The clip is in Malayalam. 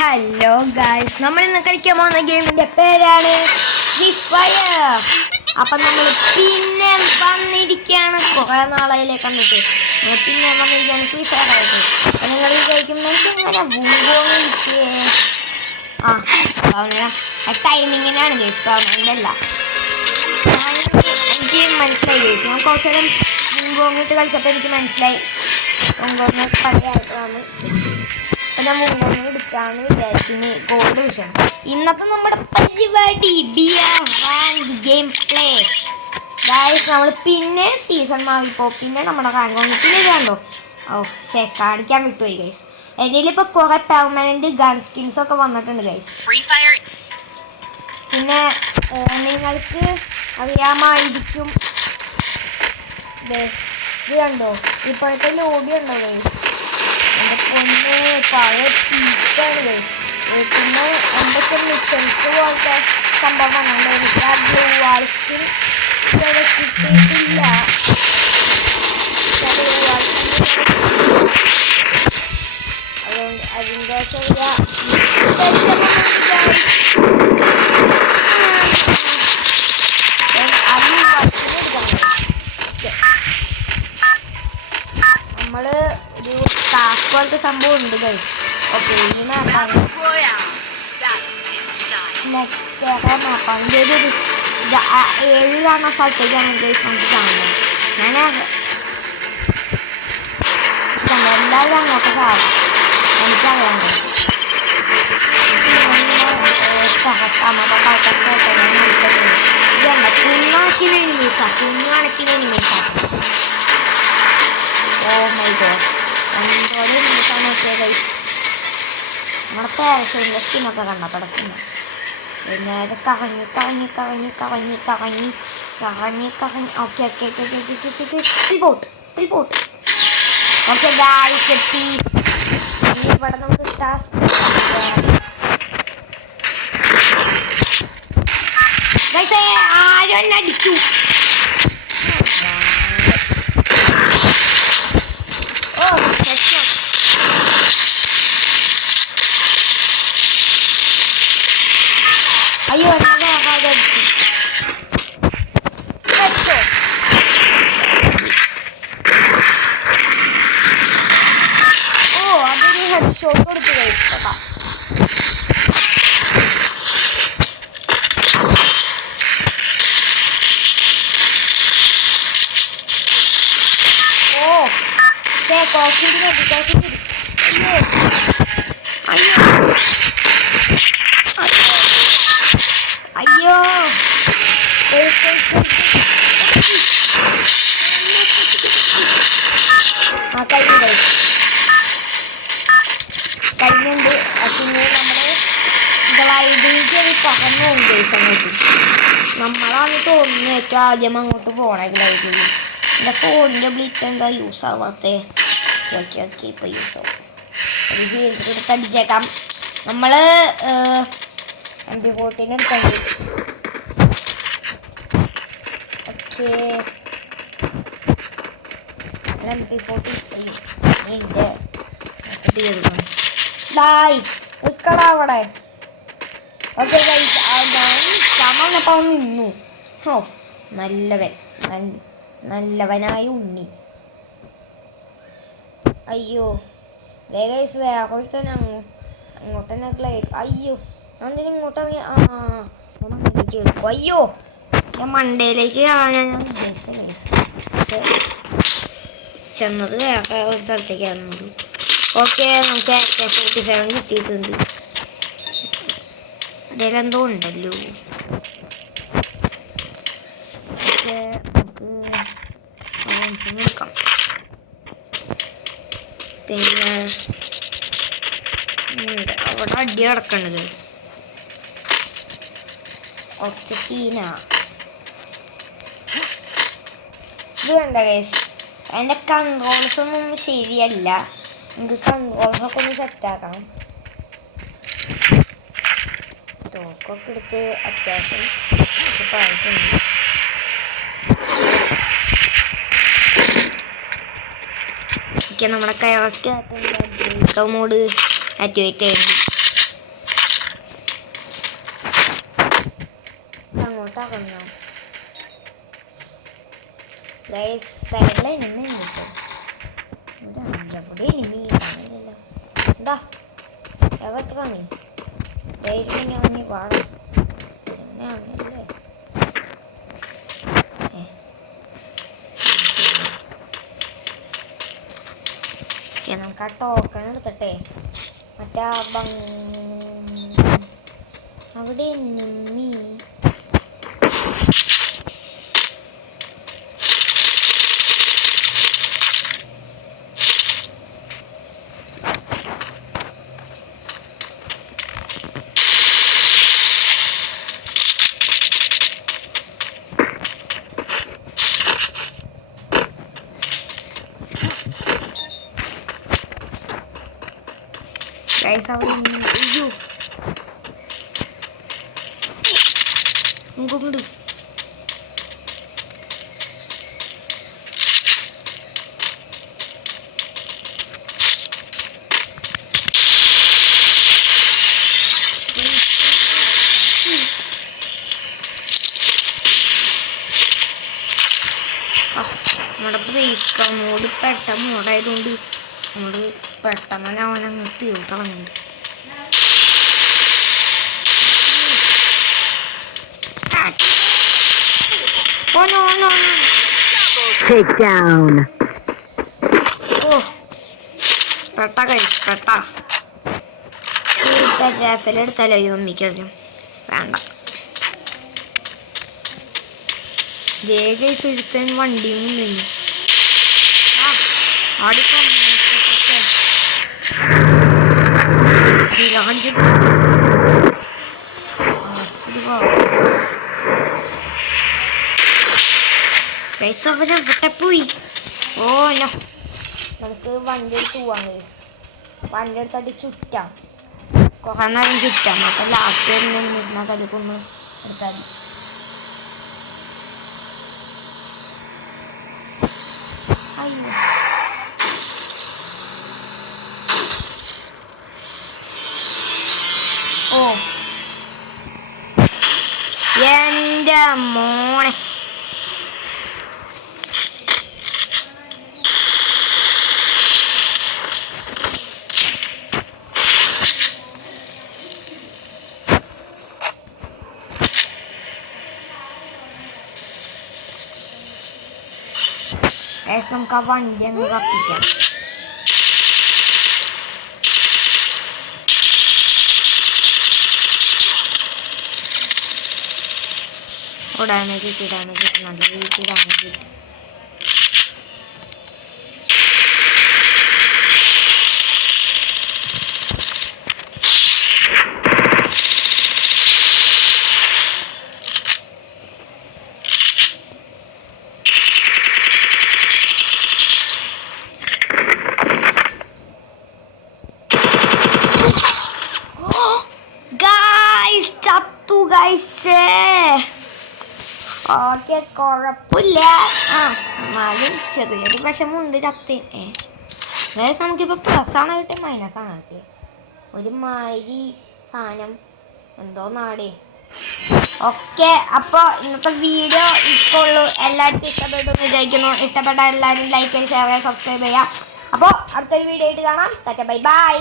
ഹലോ ഗായ്സ്, നമ്മൾ ഇന്ന് കളിക്കാൻ പോകുന്ന ഗെയിമിന്റെ പേരാണ് ഫ്രീ ഫയർ. അപ്പം നമ്മൾ പിന്നെ വന്നിരിക്കുകയാണ്, കുറേ നാളായില്ലേ കണ്ടിട്ട്. പിന്നെ വന്നിരിക്കുകയാണ് ഫ്രീ ഫയർ ആയിട്ട്. അപ്പം നിങ്ങൾ വിചാരിക്കും എനിക്ക് ഇങ്ങനെ ഭൂമിക്കേ ടൈമിങ്ങിനാണ് ഗെയ്സ്, പെർമനൻ്റ് അല്ല. എനിക്ക് മനസ്സിലായി ഗെയ്സ്, ഞാൻ കുറച്ച് നേരം മുമ്പോങ്ങിട്ട് കളിച്ചപ്പോൾ എനിക്ക് മനസ്സിലായി മുമ്പോങ്ങ് പണിയായിട്ടാണ്. ഞാൻ മുമ്പോങ്ങ് എടുക്കാമെന്ന് വിചാരിച്ചിന് ഗോൾഡ് വിഷയം. ഇന്നത്തെ നമ്മുടെ പരിപാടി ഗെയിം പ്ലേ ഗായ്സ്. നമ്മൾ പിന്നെ സീസൺ മാറിപ്പോ, പിന്നെ നമ്മുടെ റാങ്ക് വന്നു. പിന്നെ ഇത് കണ്ടോ, കാണിക്കാൻ വിട്ടുപോയി ഗൈസ്. എൻ്റെ ഇപ്പോൾ കുറേ പെർമനൻറ്റ് ഗൺ സ്കിൻസൊക്കെ വന്നിട്ടുണ്ട് ഗൈസ്. പിന്നെ നിങ്ങൾക്ക് അറിയാമായിരിക്കും, ഇത് കണ്ടോ ഇപ്പോഴത്തെ ലോബി ഉണ്ടോ ഗൈസ്, എൻ്റെ പൊന്ന് പഴയ പീക്കാണ് ഗൈസ്. പിന്നെ എന്തൊക്കെ മിഷൻസ് പോലത്തെ സംഭവം വന്നിട്ടുണ്ട്. എനിക്ക് ആ ബ്ലൂ വാൾ സ്കിൻ കിട്ടിയിട്ടില്ല. അതുകൊണ്ട് അതിൻ്റെ ചെറിയ നമ്മൾ ഒരു ടാസ്ക് പോലത്തെ സംഭവം ഉണ്ട് ഗൈസ്. ഓക്കെ, ഈ മാപ്പാണ് നെക്സ്റ്റ് മാപ്പാണ്. ഇതൊരു 7 കാണുന്ന സ്ഥലത്തേക്കാണ് ഗൈസ് നമുക്ക് കാണുന്നത്. ഞാൻ എല്ലാവരും അങ്ങോട്ട് കാണും, എനിക്കറിയാം. കുഞ്ഞുകണക്കിന് എനിമീസാണ്. ഓ മൈ ഗോഡ്, എന്തോരം എനിമീസാണ് നോക്കിയ ഗൈസ്. നമ്മുടെ പാരഷൂട്ടിൻ്റെ സ്കിന്നൊക്കെ കണ്ടപ്പോൾ സ്കിന്ന് പിന്നെ ഇത് കറങ്ങി കറങ്ങി കറങ്ങി കറങ്ങി കറങ്ങി കറങ്ങി കറങ്ങി okay okay okay okay okay okay report. Okay guys, എത്തി. ഇവിടെ നമുക്ക് ടാസ്ക് ഗൈസ്. ആരും എന്നെ അടിച്ചു. അയ്യോ, അതൊരു ഹെഡ് ഷോട്ട് കൊടുത്തു കഴിച്ചാ. അയ്യോ കഴിഞ്ഞുണ്ട്. പിന്നെ നമ്മൾ ഗ്ലൈഡിലേക്ക് പറഞ്ഞുണ്ട് സമയത്ത് നമ്മളാണ് തോന്നുന്നു ഏറ്റവും ആദ്യം അങ്ങോട്ട് പോകണേ ഗ്ലൈഡിൽ. എൻ്റെ ഫോണിൻ്റെ ബ്ലിറ്റ് എന്താ യൂസ് ആവാത്തേ? ഓക്കെ ഓക്കെ, ഇപ്പോൾ യൂസ് ആവും. അത് ചെയ്തിട്ട് അടിച്ചേക്കാം. നമ്മൾ MP40 എടുക്കണ്ടേ? ഓക്കെ, MP40 എൻ്റെ നിൽക്കടാ അവിടെ. ഓക്കെ ഗൈസ്, ചമന്നപ്പോൾ നിന്നു. ഹോ, നല്ലവനായ ഉണ്ണി. അയ്യോ ഗൈസ്, വേറെ തന്നെ അങ്ങോട്ട് തന്നെ ഗ്ലൈഡ്. അയ്യോ, എന്തിനും ഇങ്ങോട്ട് ഇറങ്ങി. മണ്ടയിലേക്ക് വെക്കും. അയ്യോ, ഞാൻ മണ്ടയിലേക്ക് ചെന്നത് വേറെ ഒരു സ്ഥലത്തേക്കായിരുന്നു. ഓക്കെ, നമുക്ക് AK-47 കിട്ടിയിട്ടുണ്ട്. അതിലെന്തോ ഉണ്ടല്ലോ. ഓക്കെ, നമുക്ക് നോക്കാം. പിന്നെ അവിടെ അടി കിടക്കണ്ട് ഗൈസ്. ഒച്ചീന ഇത് കണ്ട ഗൈസ്, എൻ്റെ കൺട്രോൾസൊന്നും ശരിയല്ല. നമുക്ക് കൺട്രോൾസൊക്കെ ഒന്ന് സെറ്റാക്കണം. തോക്കൊക്കെ എടുത്ത് അത്യാവശ്യം പായിട്ടുണ്ട്. നമ്മുടെ കയോസ്ക് മോഡ് ആക്ടിവേറ്റ് ചെയ്യുന്നുണ്ട്. പറഞ്ഞോ സൈഡിലെ ഇനിമി കിട്ടും എവിടെ ഇനിമി കാണില്ലല്ലോ എന്താ എവത്ര നീ ധൈര്യം ഇറങ്ങി പാടാം എന്നെ അങ്ങനല്ലേ നമുക്ക് ആ ടോക്കൺ എടുത്തിട്ടെ മറ്റേ അവിടെ നിമ്മി guys അവിടെ അയ്യോ ഇങ്ങോട്ട് നമ്മുടെ ബ്രേക്ക് മോഡ് പെട്ടെന്ന് മോഡായതുകൊണ്ട് നമ്മൾ പെട്ടെന്ന് തന്നെ അവനങ്ങ് തീർത്തളഞ്ഞുണ്ട് പെട്ട കഴിച്ച് പെട്ട എടുത്താലോ മമ്മിക്കറിഞ്ഞു വേണ്ട ജേഗൈസ് ഒരുത്തൻ വണ്ടിയും നിന്നു പോയി ഓ നോ നമുക്ക് വണ്ടി എടുത്ത് പോവാം ഗൈസ് വണ്ടി എടുത്തിട്ട് ചുറ്റാം കുറേ നേരം ചുറ്റാം അപ്പം ലാസ്റ്റ് വരുന്ന കലിക്കൊന്ന് എടുത്താൽ അയ്യോ ഓ എൻ്റെ മോനെ നമുക്ക് ആ വണ്ടി അങ്ങ് കത്തിക്കാം ഡാമേജ് കിട്ടി നല്ല രീതിക്ക് ഡാമേജ് കിട്ടി ഓക്കെ കുഴപ്പമില്ല എന്നാലും ചെറിയൊരു വിഷമുണ്ട് ചത്തി അതായത് നമുക്കിപ്പോൾ പ്ലസ്സാണ് കിട്ടിയ മൈനസാണ് കിട്ടിയത് ഒരു മാതിരി സാധനം എന്തോ നാടേ ഓക്കെ അപ്പോൾ ഇന്നത്തെ വീഡിയോ ഇപ്പോൾ ഉള്ളൂ എല്ലാവർക്കും ഇഷ്ടപ്പെട്ടു വിചാരിക്കുന്നു ഇഷ്ടപ്പെട്ട എല്ലാവരും ലൈക്ക് ഷെയർ ചെയ്യുക സബ്സ്ക്രൈബ് ചെയ്യുക അപ്പോൾ അടുത്തൊരു വീഡിയോ ആയിട്ട് കാണാം ബൈ ബൈ